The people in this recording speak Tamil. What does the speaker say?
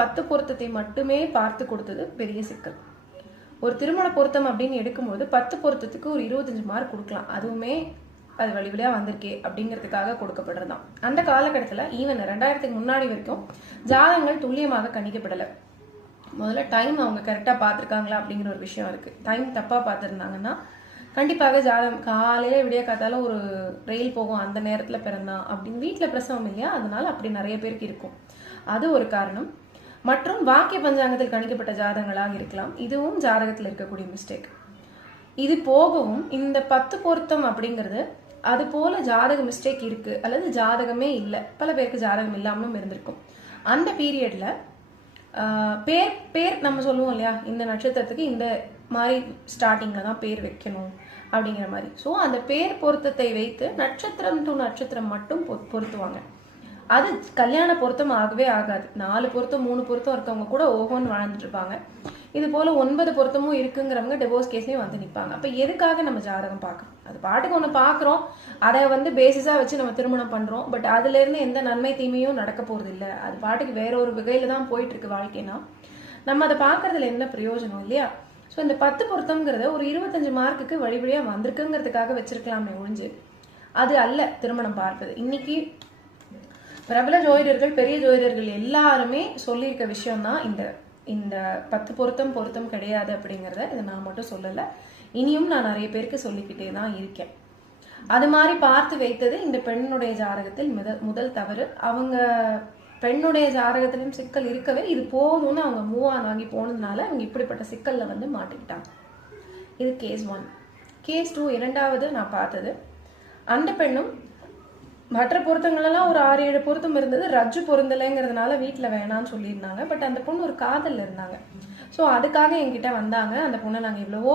பத்து பொருத்தத்தை மட்டுமே பார்த்து கொடுத்தது பெரிய சிக்கல். ஒரு திருமண பொருத்தம் அப்படின்னு எடுக்கும்போது பத்து பொருத்தத்துக்கு ஒரு இருபத்தஞ்சு மார்க் கொடுக்கலாம். அதுவுமே அது வழி வழியாக வந்திருக்கே அப்படிங்கிறதுக்காக கொடுக்கப்படுறதான் அந்த காலகட்டத்தில் ஈவன் ரெண்டாயிரத்துக்கு முன்னாடி வரைக்கும் ஜாதகங்கள் துல்லியமாக கணிக்கப்படலை. முதல்ல டைம் அவங்க கரெக்டாக பார்த்துருக்காங்களா அப்படிங்கிற ஒரு விஷயம் இருக்குது டைம் தப்பாக பார்த்துருந்தாங்கன்னா கண்டிப்பாக ஜாதகம் காலையில் விடிய காத்தால ஒரு ரயில் போகும் அந்த நேரத்தில் பிறந்தான் அப்படின்னு வீட்டில் பிரசவம் இல்லையா? அதனால அப்படி நிறைய பேருக்கு இருக்கும். அது ஒரு காரணம். மற்றும் வாக்கிய பஞ்சாங்கத்தில் கணிக்கப்பட்ட ஜாதகங்களாக இருக்கலாம். இதுவும் ஜாதகத்தில் இருக்கக்கூடிய மிஸ்டேக் இது போகவும் இந்த பத்து பொருத்தம் அப்படிங்கிறது அது போல ஜாதக மிஸ்டேக் இருக்கு அல்லது ஜாதகமே இல்லை. பல பேருக்கு ஜாதகம் இல்லாமலும் இருந்திருக்கும். அந்த பீரியட்ல பேர் பேர் நம்ம சொல்லுவோம் இல்லையா? இந்த நட்சத்திரத்துக்கு இந்த மாதிரி ஸ்டார்டிங்கில் தான் பேர் வைக்கணும் அப்படிங்கிற மாதிரி. ஸோ அந்த பேர் பொருத்தத்தை வைத்து நட்சத்திரம் டு நட்சத்திரம் மட்டும் பொ- பொருத்துவாங்க. அது கல்யாண பொருத்தம் ஆகவே ஆகாது. நாலு பொருத்தம் மூணு பொருத்தம் இருக்கவங்க கூட ஓஹோன்னு வாழ்ந்துட்டு இருப்பாங்க. இது போல ஒன்பது பொருத்தமும் இருக்குங்கிறவங்க டிவோர்ஸ் கேஸ்லயும் வந்து நிற்பாங்க அப்ப எதுக்காக நம்ம ஜாதகம் பார்க்கணும்? அது பாட்டுக்கு ஒன்று பார்க்குறோம். அதை வந்து பேசிஸா வச்சு நம்ம திருமணம் பண்றோம். பட் அதுல இருந்து எந்த நன்மை தீமையும் நடக்க போறது இல்லை. அது பாட்டுக்கு வேற ஒரு வகையில தான் போயிட்டு இருக்கு வாழ்க்கைனா நம்ம அதை பார்க்கறதுல என்ன பிரயோஜனம் இல்லையா? ஸோ இந்த பத்து பொருத்தம்ங்கிறத ஒரு இருபத்தஞ்சு மார்க்குக்கு வழி வழியா வந்திருக்குங்கிறதுக்காக வச்சிருக்கலாமே ஒழிஞ்சு. அது அல்ல திருமணம் பார்ப்பது. இன்னைக்கு பிரபல ஜோதிடர்கள் பெரிய ஜோதிடர்கள் எல்லாருமே சொல்லியிருக்க விஷயம் தான் இந்த இந்த பத்து பொருத்தம் பொருத்தம் கிடையாது அப்படிங்கிறத இதை நான் மட்டும் சொல்லலை. இனியும் நான் நிறைய பேருக்கு சொல்லிக்கிட்டே தான் இருக்கேன். அது மாதிரி பார்த்து வைத்தது இந்த பெண்ணுடைய ஜாதகத்தில் முதல் முதல் தவறு. அவங்க பெண்ணுடைய ஜாதகத்திலும் சிக்கல் இருக்கவே இது போகணும்னு அவங்க மூவ் ஆன் ஆகி போனதுனால அவங்க இப்படிப்பட்ட சிக்கலில் வந்து மாட்டிக்கிட்டாங்க. இது கேஸ் ஒன் கேஸ் டூ இரண்டாவது நான் பார்த்தது. அந்த பெண்ணும் மற்ற பொருத்தங்களெல்லாம் ஒரு ஆறு ஏழு பொருத்தம் இருந்தது. ரஜ்ஜு பொருந்தலைங்கிறதுனால வீட்டில் வேணாம்னு சொல்லியிருந்தாங்க. பட் அந்த பொண்ணு ஒரு காதலில் இருந்தாங்க. ஸோ அதுக்காக என்கிட்ட வந்தாங்க. அந்த பொண்ணை நாங்கள் எவ்வளவோ